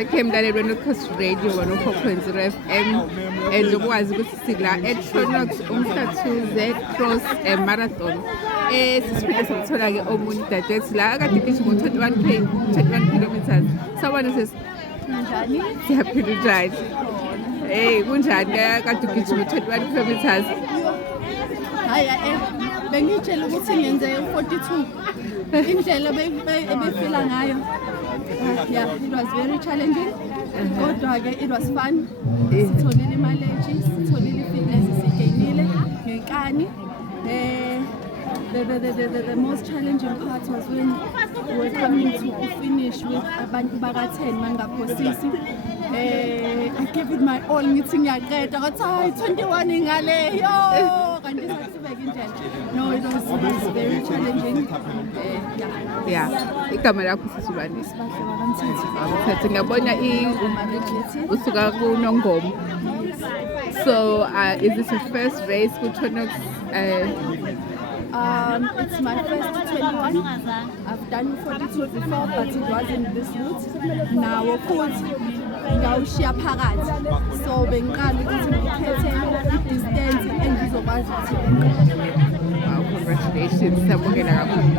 Okay, mlaleli weNokhosi Radio 104.0 FM and ukwazi ukuthi sila eTronox umhla 2Z Cross Marathon. Sisiphinde sakuthola-ke omunye dadethu la akade gijima 21 kilometers. Sawubona sisi. Njani? Siyaphila njani? Hey, kunjani kade ugijima 21 kilometers? Hayi bengitshela ukuthi ngenze 42. Indlela ebefila ngayo. Yeah, it was very challenging. Kodwa-ke it was fun. Sitholile mileage, sitholile fitness, sigainile ngenkani. The most challenging part was when we were coming to finish with abantu baka-10 mangaphosisi. I gave it my all ngithi ngiyaqeda ngathi hayi 21 ingaleyo kanti sasibeka indlela. No, it was very challenging. Yeah, igama lakho sisibani? Mthetho ngiyabona usuka kuNongoma. So is this your first race ku Tronox? It's my first 21. I've done 42 before, but it wasn't this route. Now, of course, ngawushiya phakathi. So bengiqala ukuthi ngikhethe distance engizokwazi ukuthi Wow, congratulations. Sabongela kakhulu.